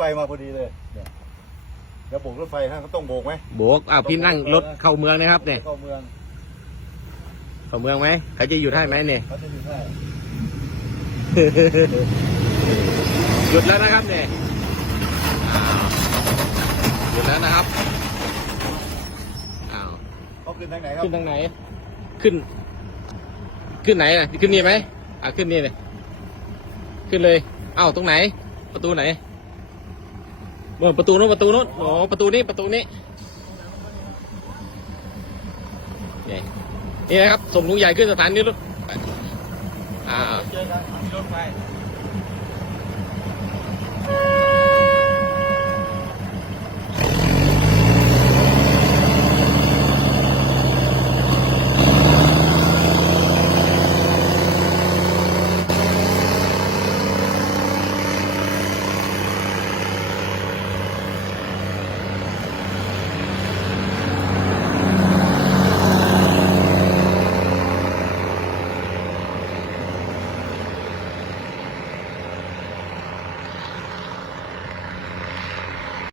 ไฟมาพอดีเลยเนี่ยแล้วโบกรถไฟฮะเขาต้องโบกไหม โบกพี่นั่งรถเข้าเมืองนะครับเนี่ย เข้าเมือง เข้าเมืองไหมเขาจะหยุดให้ไหมเนี่ย เขาจะอยู่ได้ หยุดแล้วนะครับเนี่ยหยุดแล้วนะครับอ้าว เขาขึ้นทางไหนครับ ขึ้นทางไหนขึ้นไหนอ่ะขึ้นนี่ไหมขึ้นนี่เลยขึ้นเลยตรงไหนประตูไหนประตูโน้นอ๋อประตูนี้นี่นะครับส่งลุงใหญ่ขึ้นสถานีรถเจอกันที่รถไฟ